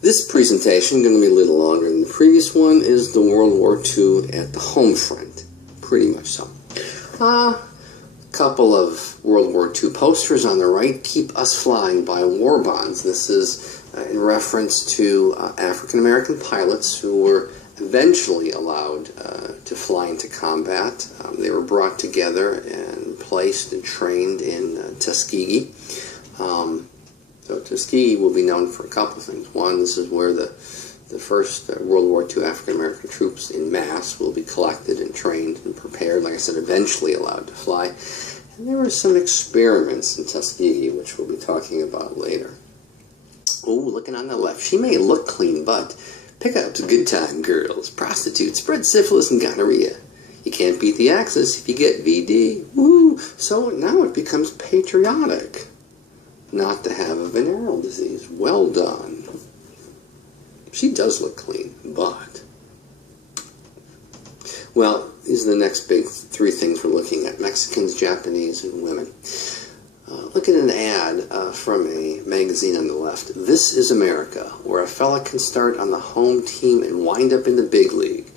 This presentation, going to be a little longer than the previous one, is the World War II at the home front. Pretty much so. A couple of World War II posters on the right. Keep Us Flying by War Bonds. This is in reference to African American pilots who were eventually allowed to fly into combat. They were brought together and placed and trained in Tuskegee. So Tuskegee will be known for a couple things. One, this is where the first World War II African-American troops in mass will be collected and trained and prepared, like I said, eventually allowed to fly. And there were some experiments in Tuskegee, which we'll be talking about later. Oh, looking on the left, she may look clean, but pickup's a good time, girls. Prostitutes spread syphilis and gonorrhea. You can't beat the Axis if you get VD. Woo! So now it becomes patriotic not to have a venereal disease. Well done. She does look clean, but... Well, these are the next big three things we're looking at. Mexicans, Japanese, and women. Look at an ad from a magazine on the left. This is America, where a fella can start on the home team and wind up in the big league,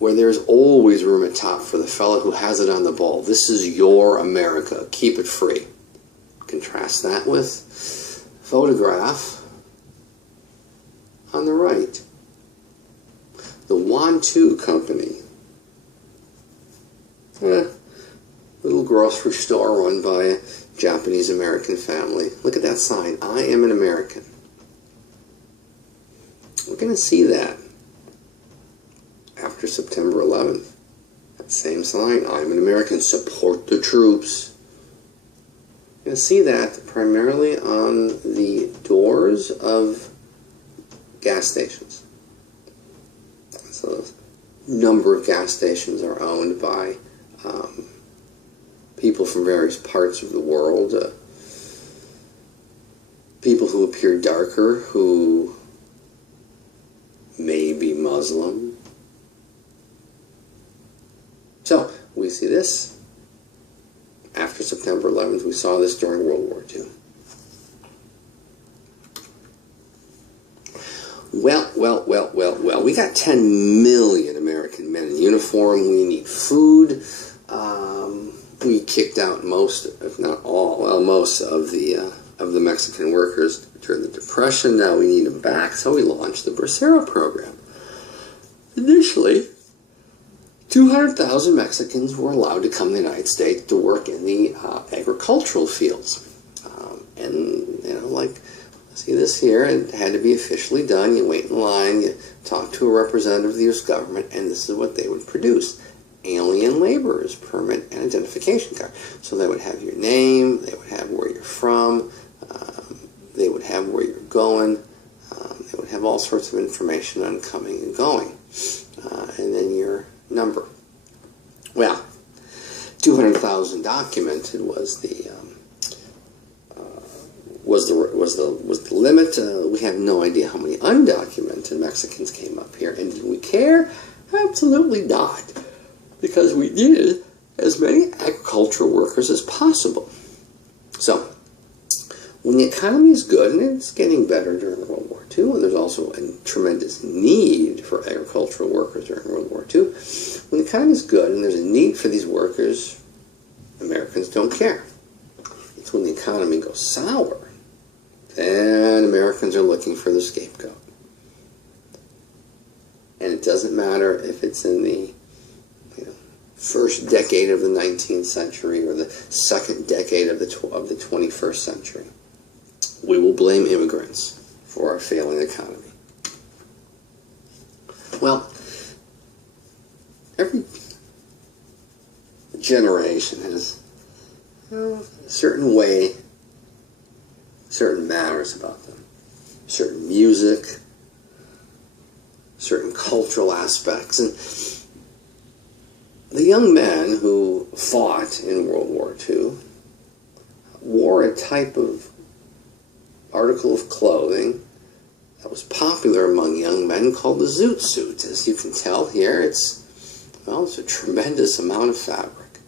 where there's always room at top for the fella who has it on the ball. This is your America. Keep it free. Contrast that with photograph on the right. The Wantu Company. Little grocery store run by a Japanese-American family. Look at that sign. I am an American. We're going to see that after September 11th. That same sign. I'm an American. Support the troops. You're going to see that primarily on the doors of gas stations. So a number of gas stations are owned by people from various parts of the world. People who appear darker, who may be Muslim. So, we see this. After September 11th, we saw this during World War II. Well, we got 10 million American men in uniform. We need food. We kicked out most, if not all, well, most of the Mexican workers during the Depression. Now we need them back, so we launched the Bracero program. Initially, 200,000 Mexicans were allowed to come to the United States to work in the agricultural fields. And, you know, like, see this here, it had to be officially done. You wait in line, you talk to a representative of the U.S. government, and this is what they would produce. Alien laborers permit and identification card. So they would have your name, they would have where you're from, they would have where you're going, they would have all sorts of information on coming and going, and then your number. Well, 200,000 documented was the limit. We have no idea how many undocumented Mexicans came up here, and did we care? Absolutely not, because we needed as many agricultural workers as possible. So, when the economy is good, and it's getting better during World War II, and there's also a tremendous need for agricultural workers during World War II, when the economy is good and there's a need for these workers, Americans don't care. It's when the economy goes sour, then Americans are looking for the scapegoat. And it doesn't matter if it's in the first decade of the 19th century or the second decade of the 21st century. We will blame immigrants for our failing economy. Well, every generation has a certain way, certain manners about them, certain music, certain cultural aspects. And the young men who fought in World War II wore a type of article of clothing that was popular among young men called the zoot suit. As you can tell here, it's a tremendous amount of fabric.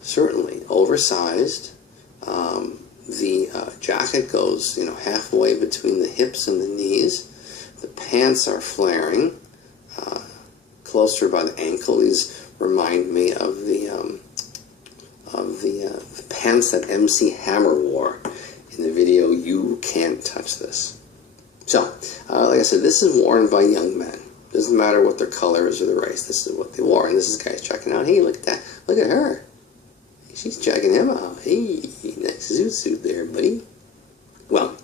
Certainly oversized, The jacket goes, halfway between the hips and the knees. The pants are flaring closer by the ankle. These remind me of the pants that MC Hammer wore in the video "You Can't Touch This." So, like I said, this is worn by young men. Doesn't matter what their color is or their race. This is what they wore, and this is guys checking out. Hey, look at that! Look at her. She's checking him out. Hey, nice zoot suit there, buddy. Well,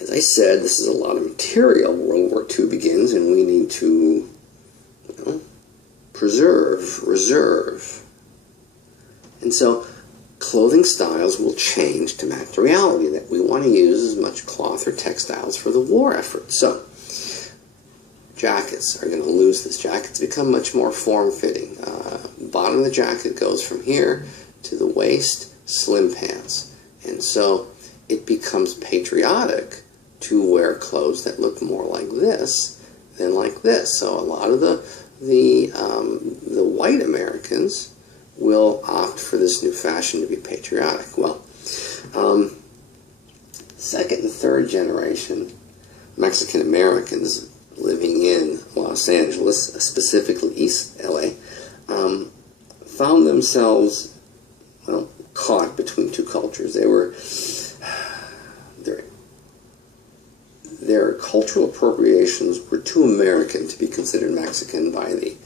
as I said, this is a lot of material. World War II begins, and we need to preserve, reserve. And so clothing styles will change to match the reality that we want to use as much cloth or textiles for the war effort. So jackets are going to lose this. Jackets become much more form-fitting. Bottom of the jacket goes from here to the waist, slim pants. And so it becomes patriotic to wear clothes that look more like this than like this. So a lot of the white Americans will opt for this new fashion to be patriotic. Well, second and third generation Mexican Americans living in Los Angeles, specifically East LA, found themselves, caught between two cultures. They were, their cultural appropriations were too American to be considered Mexican by the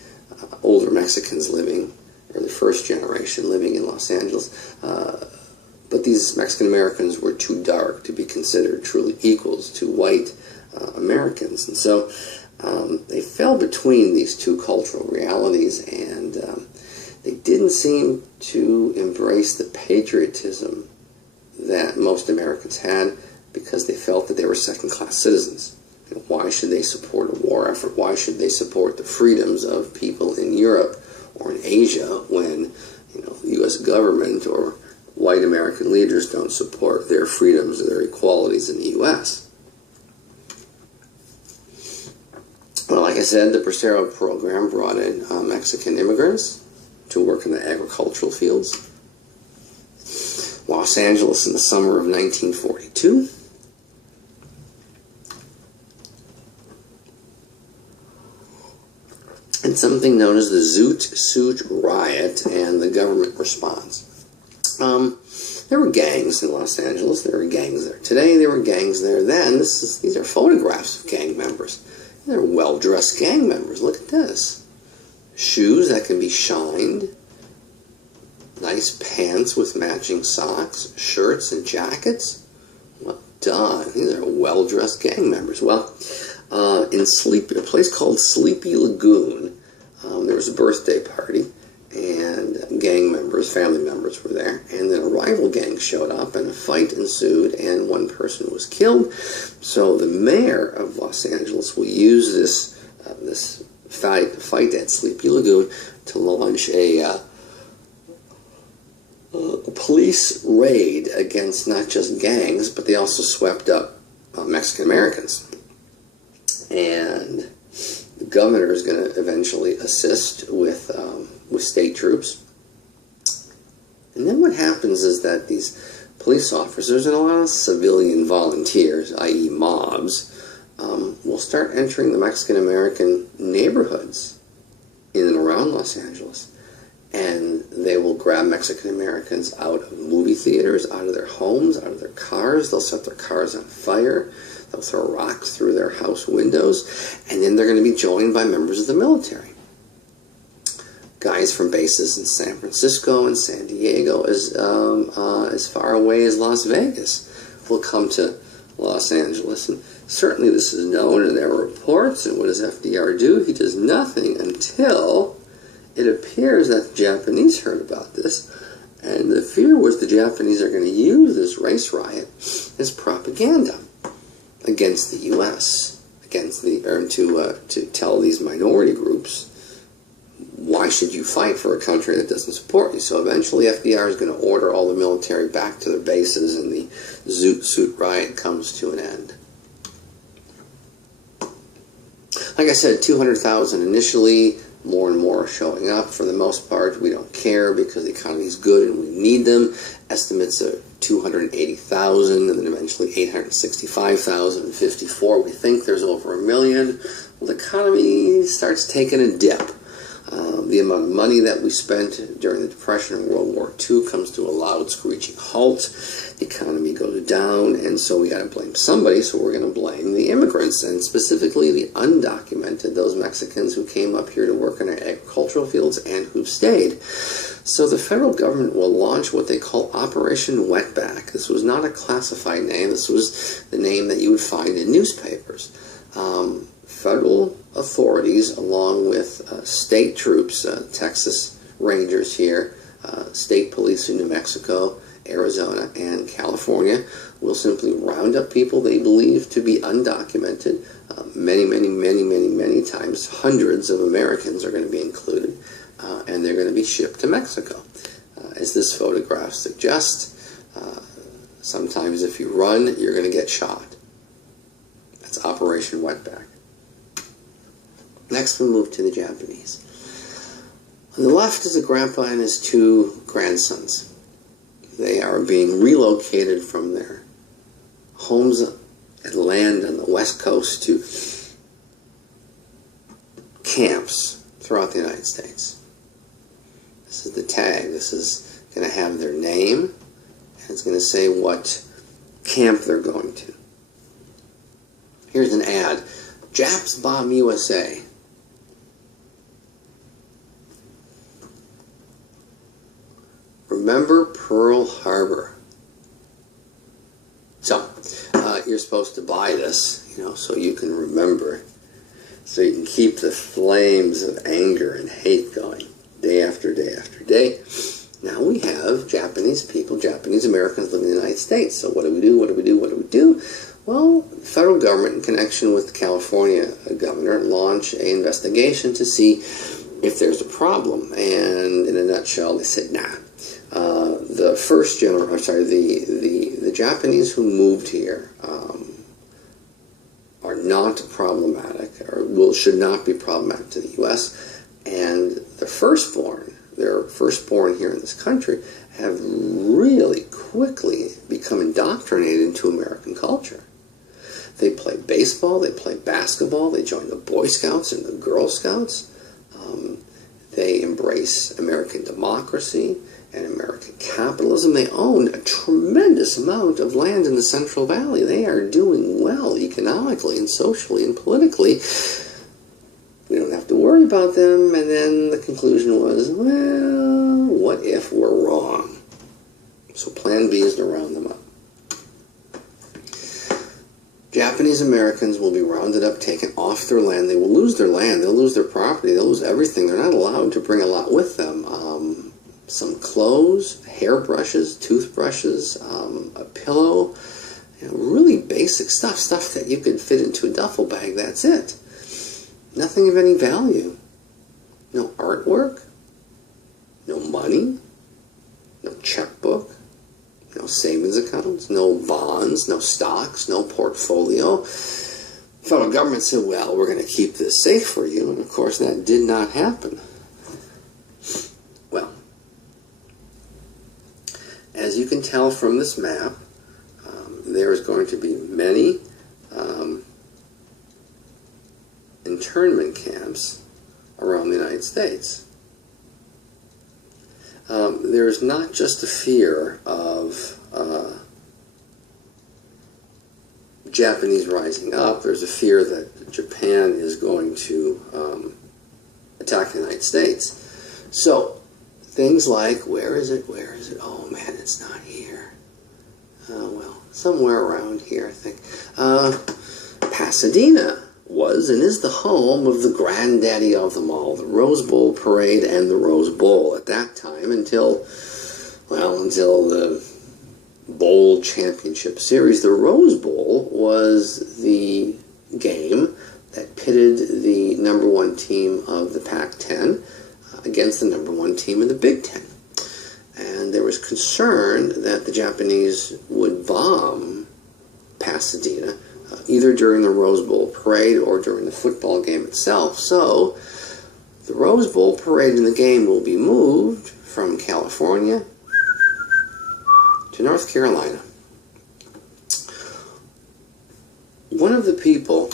older Mexicans living, or the first generation living in Los Angeles. But these Mexican Americans were too dark to be considered truly equals to white Americans. And so they fell between these two cultural realities, and they didn't seem to embrace the patriotism that most Americans had, because they felt that they were second-class citizens. Why should they support a war effort? Why should they support the freedoms of people in Europe or in Asia when the U.S. government or white American leaders don't support their freedoms or their equalities in the U.S.? Well, like I said, the Bracero program brought in Mexican immigrants to work in the agricultural fields. Los Angeles in the summer of 1942. And something known as the Zoot Suit Riot and the government response. There were gangs in Los Angeles. There were gangs there today. There were gangs there then. These are photographs of gang members. They're well-dressed gang members. Look at this. Shoes that can be shined. Nice pants with matching socks, shirts, and jackets. Well done. These are well-dressed gang members. Well, in a place called Sleepy Lagoon, there was a birthday party, and gang members, family members were there, and then a rival gang showed up, and a fight ensued, and one person was killed. So the mayor of Los Angeles will use this fight at Sleepy Lagoon to launch a police raid against not just gangs, but they also swept up Mexican Americans. And the governor is going to eventually assist with state troops. And then what happens is that these police officers and a lot of civilian volunteers, i.e. mobs, will start entering the Mexican-American neighborhoods in and around Los Angeles. And they will grab Mexican-Americans out of movie theaters, out of their homes, out of their cars. They'll set their cars on fire. They'll throw rocks through their house windows. And then they're going to be joined by members of the military. Guys from bases in San Francisco and San Diego, as far away as Las Vegas, will come to Los Angeles. And certainly this is known in their reports. And what does FDR do? He does nothing until it appears that the Japanese heard about this. And the fear was the Japanese are going to use this race riot as propaganda against the U.S., to tell these minority groups, why should you fight for a country that doesn't support you? So eventually FDR is going to order all the military back to their bases, and the Zoot Suit Riot comes to an end. Like I said, 200,000 initially, More and more are showing up. For the most part, we don't care because the economy is good and we need them. Estimates of 280,000 and then eventually 865,054. We think there's over 1 million. Well, the economy starts taking a dip. The amount of money that we spent during the Depression and World War II comes to a loud screeching halt. The economy goes down, and so we got to blame somebody, so we're going to blame the immigrants, and specifically the undocumented, those Mexicans who came up here to work in our agricultural fields and who stayed. So the federal government will launch what they call Operation Wetback. This was not a classified name. This was the name that you would find in newspapers. Federal authorities, along with state troops, Texas Rangers here, state police in New Mexico, Arizona, and California, will simply round up people they believe to be undocumented. Many times, hundreds of Americans are going to be included, and they're going to be shipped to Mexico. As this photograph suggests, sometimes if you run, you're going to get shot. That's Operation Wetback. Next, we move to the Japanese. On the left is a grandpa and his 2 grandsons. They are being relocated from their homes and land on the West Coast to camps throughout the United States. This is the tag. This is going to have their name, and it's going to say what camp they're going to. Here's an ad. Japs bomb USA. Remember Pearl Harbor. So, you're supposed to buy this, so you can remember. So you can keep the flames of anger and hate going day after day after day. Now we have Japanese people, Japanese Americans living in the United States. So what do we do? What do we do? What do we do? Well, the federal government, in connection with the California governor, launched an investigation to see if there's a problem. And in a nutshell, they said, nah. The Japanese who moved here are not problematic, or should not be problematic to the U.S. And their firstborn here in this country, have really quickly become indoctrinated into American culture. They play baseball, they play basketball, they join the Boy Scouts and the Girl Scouts. They embrace American democracy and American capitalism. They own a tremendous amount of land in the Central Valley. They are doing well economically and socially and politically. We don't have to worry about them. And then the conclusion was, well, what if we're wrong? So plan B is to round them up. Japanese Americans will be rounded up, taken off their land. They will lose their land. They'll lose their property. They'll lose everything. They're not allowed to bring a lot with them. Some clothes, hairbrushes, toothbrushes, a pillow, really basic stuff that you could fit into a duffel bag. That's it. Nothing of any value. No artwork, no money, no checkbook, no savings accounts, no bonds, no stocks, no portfolio. The federal government said, well, we're going to keep this safe for you. And of course, that did not happen. Well, as you can tell from this map, there is going to be many internment camps around the United States. There's not just a fear of Japanese rising up. There's a fear that Japan is going to attack the United States. So things like, where is it? Where is it? Oh man, it's not here. Well, somewhere around here, I think. Pasadena was and is the home of the granddaddy of them all, the Rose Bowl Parade and the Rose Bowl at that time until the Bowl Championship Series. The Rose Bowl was the game that pitted the #1 team of the Pac-10 against the #1 team in the Big Ten. And there was concern that the Japanese would bomb Pasadena either during the Rose Bowl Parade or during the football game itself. So The Rose Bowl parade in the game will be moved from California to North Carolina. One of the people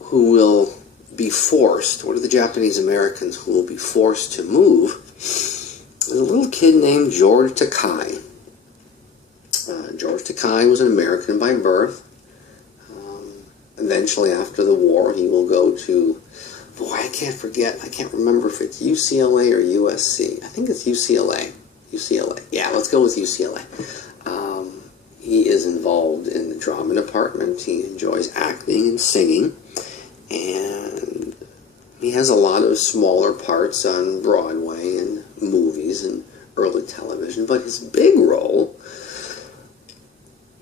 who will be forced, one of the Japanese Americans who will be forced to move, is a little kid named George Takei. George Takei was an American by birth. Eventually, after the war, he will go to, I can't remember if it's UCLA or USC. I think it's UCLA. Yeah, let's go with UCLA. He is involved in the drama department. He enjoys acting and singing. And he has a lot of smaller parts on Broadway and movies and early television. But his big role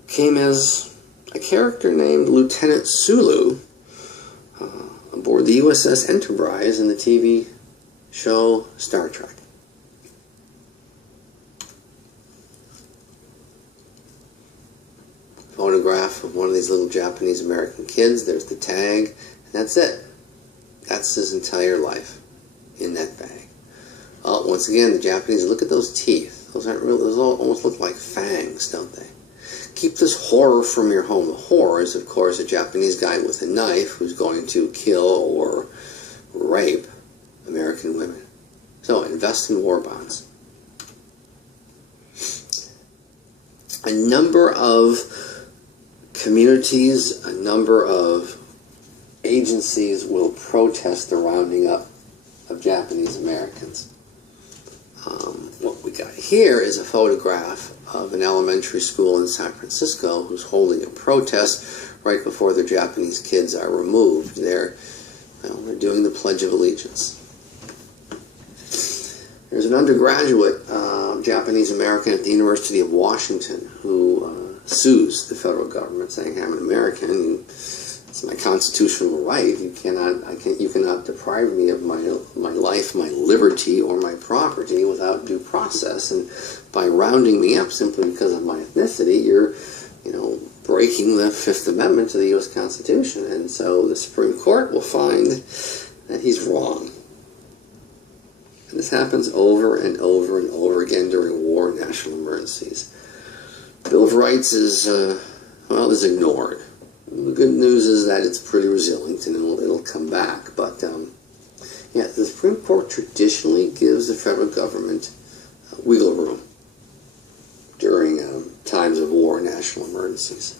came as a character named Lieutenant Sulu aboard the USS Enterprise in the TV show Star Trek. Photograph of one of these little Japanese American kids. There's the tag, and that's it. That's his entire life in that bag. Once again, the Japanese, look at those teeth. Those aren't real. Those almost look like fangs, don't they? Keep this horror from your home. The horror is, of course, a Japanese guy with a knife who's going to kill or rape American women. So invest in war bonds. A number of communities, a number of agencies will protest the rounding up of Japanese Americans. What we got here is a photograph of an elementary school in San Francisco who's holding a protest right before the Japanese kids are removed. They're doing the Pledge of Allegiance. There's an undergraduate Japanese American at the University of Washington who sues the federal government, saying, "I'm an American. It's my constitutional right. You cannot deprive me of my life, my liberty, or my property without due process. And by rounding me up simply because of my ethnicity, you're, breaking the Fifth Amendment to the U.S. Constitution." And so the Supreme Court will find that he's wrong. And this happens over and over and over again during war and national emergencies. The Bill of Rights is ignored. The good news is that it's pretty resilient and it'll come back. But, the Supreme Court traditionally gives the federal government wiggle room during times of war and national emergencies.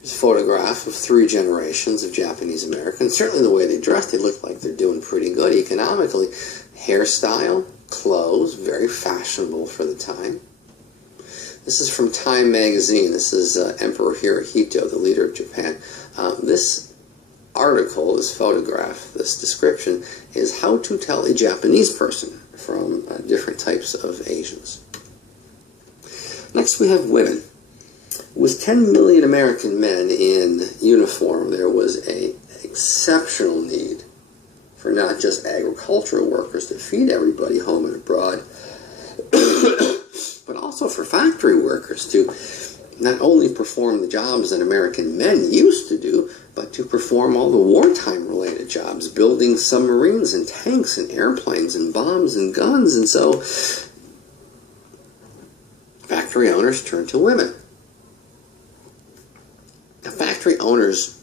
Here's a photograph of 3 generations of Japanese Americans. Certainly the way they dress, they look like they're doing pretty good economically. Hairstyle, clothes, very fashionable for the time. This is from Time magazine. This is Emperor Hirohito, the leader of Japan. This article, this photograph, this description is how to tell a Japanese person from different types of Asians. Next we have women. With 10 million American men in uniform, there was an exceptional need for not just agricultural workers to feed everybody home and abroad, but also for factory workers to not only perform the jobs that American men used to do, but to perform all the wartime-related jobs, building submarines and tanks and airplanes and bombs and guns. And so factory owners turned to women. Now, factory owners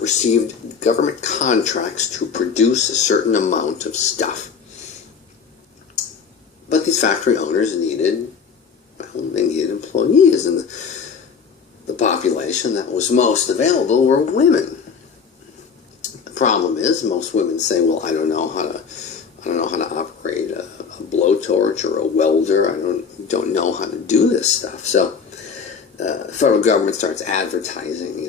received government contracts to produce a certain amount of stuff. But these factory owners needed employees, and the population that was most available were women. The problem is, most women say, "Well, I don't know how to operate a blowtorch or a welder. I don't know how to do this stuff." So the federal government starts advertising,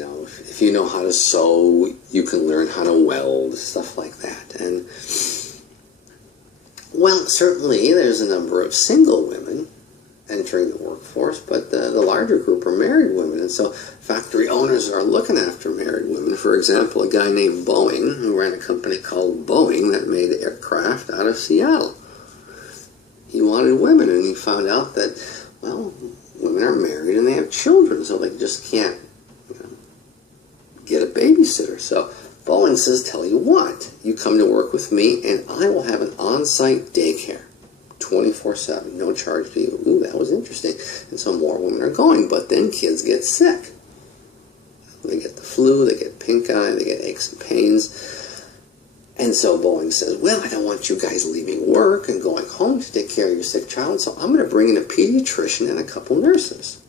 if you know how to sew, you can learn how to weld, stuff like that. And well, certainly there's a number of single women entering the workforce, but the larger group are married women, and so factory owners are looking after married women. For example, a guy named Boeing, who ran a company called Boeing that made aircraft out of Seattle. He wanted women, and he found out that, well, women are married and they have children, so they just can't get a babysitter. So Boeing and says, tell you what, you come to work with me and I will have an on-site daycare 24/7, no charge to you. Ooh, that was interesting. And so more women are going, but then kids get sick. They get the flu, they get pink eye, they get aches and pains. And so Boeing says, well, I don't want you guys leaving work and going home to take care of your sick child, so I'm going to bring in a pediatrician and a couple nurses.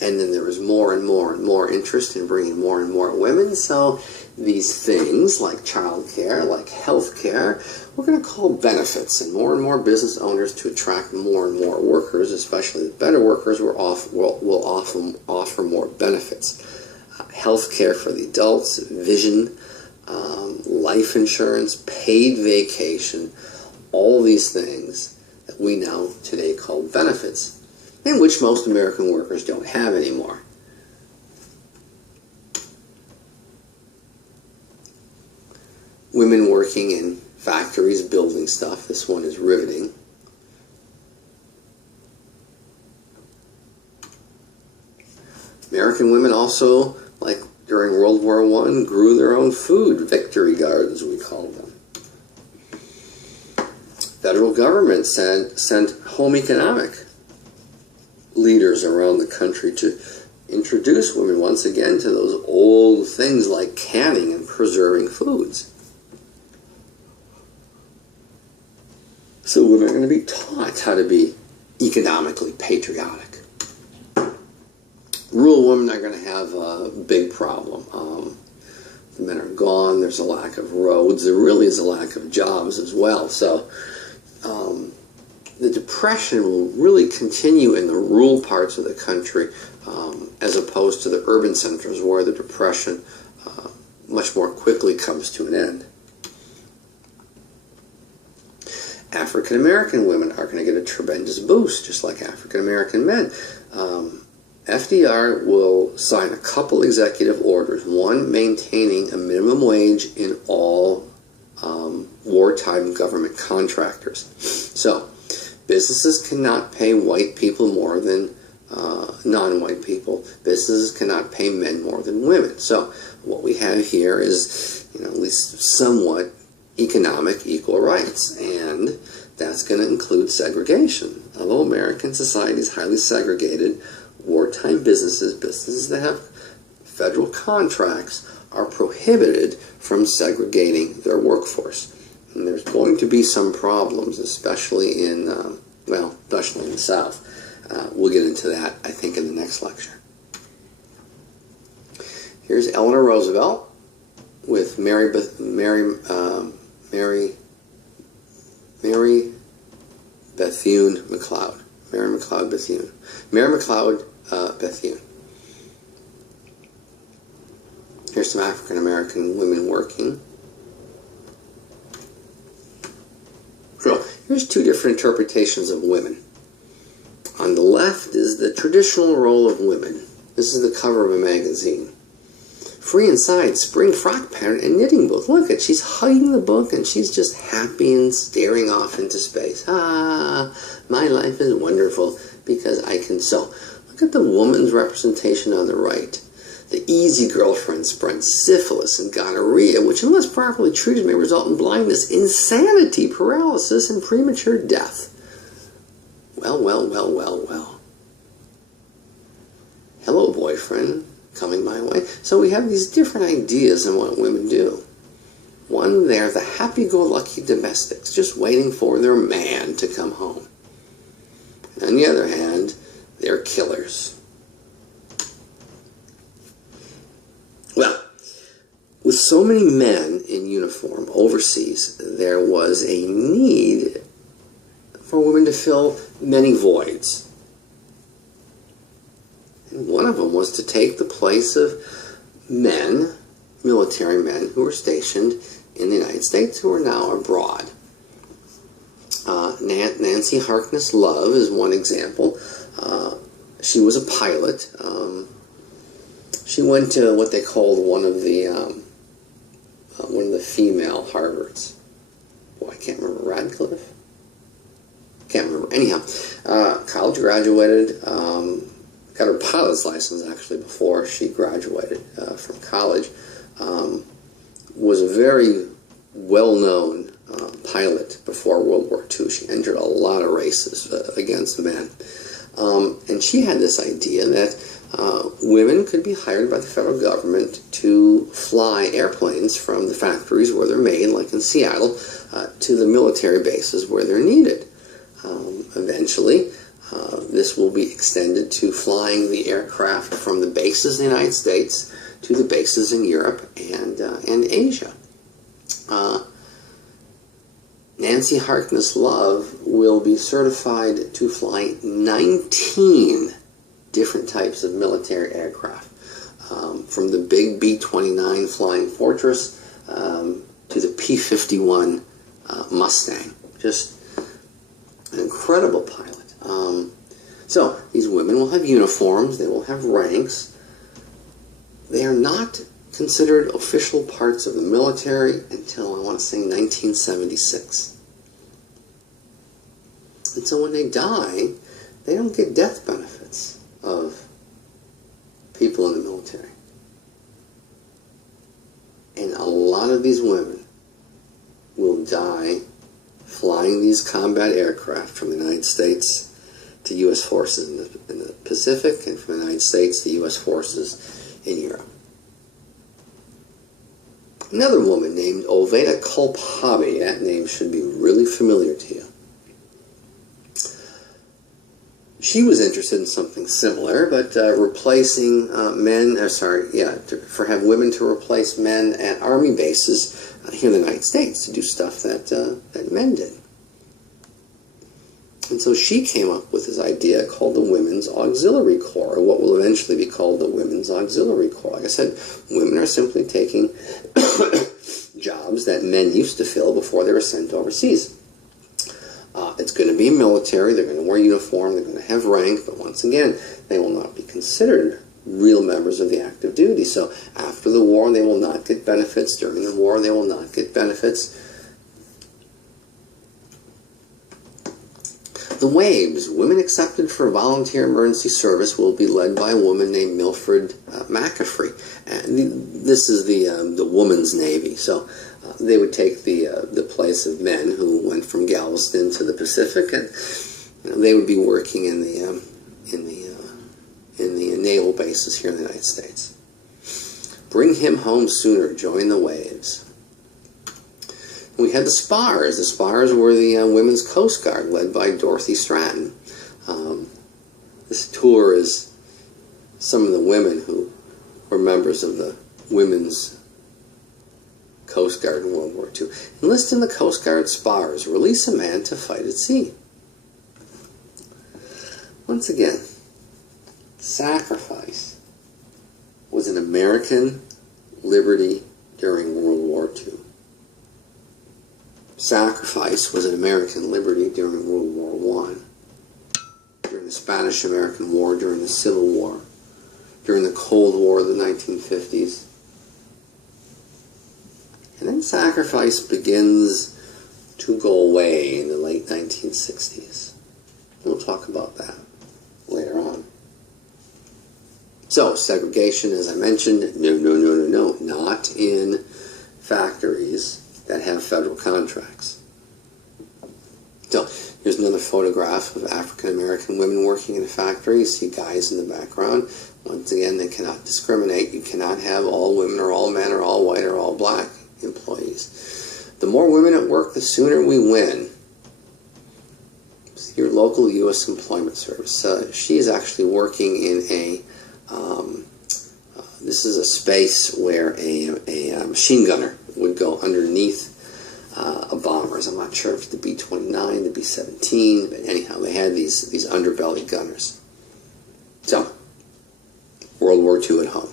And then there was more and more and more interest in bringing more and more women. So these things like child care, like health care, we're going to call benefits. And more business owners to attract more and more workers, especially the better workers, will offer more benefits. Health care for the adults, vision, life insurance, paid vacation, all these things that we now today call benefits, and which most American workers don't have anymore. Women working in factories building stuff. This one is riveting. American women also, like during World War I, grew their own food, victory gardens we call them. Federal government sent home economic leaders around the country to introduce women once again to those old things like canning and preserving foods. So women are going to be taught how to be economically patriotic. Rural women are going to have a big problem. The men are gone, there's a lack of roads, there really is a lack of jobs as well. So the Depression will really continue in the rural parts of the country as opposed to the urban centers where the Depression much more quickly comes to an end. African American women are going to get a tremendous boost, just like African American men. FDR will sign a couple executive orders, one maintaining a minimum wage in all wartime government contractors. So, businesses cannot pay white people more than non-white people. Businesses cannot pay men more than women. So, what we have here is, at least somewhat economic equal rights, and that's going to include segregation. Although American society is highly segregated, wartime businesses that have federal contracts are prohibited from segregating their workforce. And there's going to be some problems, especially in, especially in the South. We'll get into that, I think, in the next lecture. Here's Eleanor Roosevelt with Mary Bethune McLeod. Mary McLeod Bethune. Mary McLeod Bethune. Here's some African American women working. So, here's two different interpretations of women. On the left is the traditional role of women. This is the cover of a magazine. Free inside, spring frock pattern and knitting book. Look at, she's hugging the book and she's just happy and staring off into space. Ah, my life is wonderful because I can sew. Look at the woman's representation on the right. The easy girlfriend spread syphilis and gonorrhea, which unless properly treated may result in blindness, insanity, paralysis, and premature death. Well. Hello, boyfriend. Coming my way. So we have these different ideas on what women do. One, they're the happy-go-lucky domestics, just waiting for their man to come home. On the other hand, they're killers. Well, with so many men in uniform overseas, there was a need for women to fill many voids. One of them was to take the place of men, military men, who were stationed in the United States who are now abroad. Nancy Harkness Love is one example. She was a pilot. She went to what they called one of the female Harvards. I can't remember, Radcliffe? Can't remember. Anyhow, college graduated, got her pilot's license actually before she graduated from college, was a very well-known pilot before World War II. She entered a lot of races against men. And she had this idea that women could be hired by the federal government to fly airplanes from the factories where they're made, like in Seattle, to the military bases where they're needed. Eventually, this will be extended to flying the aircraft from the bases in the United States to the bases in Europe and Asia. Nancy Harkness Love will be certified to fly 19 different types of military aircraft, from the big B-29 Flying Fortress to the P-51 Mustang. Just an incredible pilot. So these women will have uniforms, they will have ranks. They are not considered official parts of the military until, I want to say, 1976. And so when they die, they don't get death benefits of people in the military. And a lot of these women will die flying these combat aircraft from the United States to U.S. forces in the Pacific, and from the United States to U.S. forces in Europe. Another woman named Oveta Kulphabi, that name should be really familiar to you. She was interested in something similar, but replacing have women to replace men at army bases here in the United States to do stuff that men did. And so she came up with this idea called the Women's Auxiliary Corps, or what will eventually be called the Women's Auxiliary Corps. Like I said, women are simply taking jobs that men used to fill before they were sent overseas. It's going to be military, they're going to wear uniform, they're going to have rank, but once again, they will not be considered real members of the active duty. So after the war, they will not get benefits. During the war, they will not get benefits. The WAVES, Women Accepted for Volunteer Emergency Service, will be led by a woman named Milford McAfee. And this is the woman's Navy. So they would take the place of men who went from Galveston to the Pacific, and they would be working in the naval bases here in the United States. Bring him home sooner. Join the WAVES. We had the SPARS. The SPARS were the Women's Coast Guard, led by Dorothy Stratton. This tour is some of the women who were members of the Women's Coast Guard in World War II. Enlist in the Coast Guard SPARS. Release a man to fight at sea. Once again, sacrifice was an American liberty during World War II. Sacrifice was an American liberty during World War I, during the Spanish-American War, during the Civil War, during the Cold War of the 1950s. And then sacrifice begins to go away in the late 1960s. We'll talk about that later on. So, segregation, as I mentioned, no, not in factories that have federal contracts. So, here's another photograph of African-American women working in a factory. You see guys in the background. Once again, they cannot discriminate. You cannot have all women or all men or all white or all black employees. The more women at work, the sooner we win. Your local U.S. Employment Service. She is actually working in a this is a space where a machine gunner would go underneath bombers. I'm not sure if it's the B-29, the B-17, but anyhow, they had these underbelly gunners. So, World War II at home.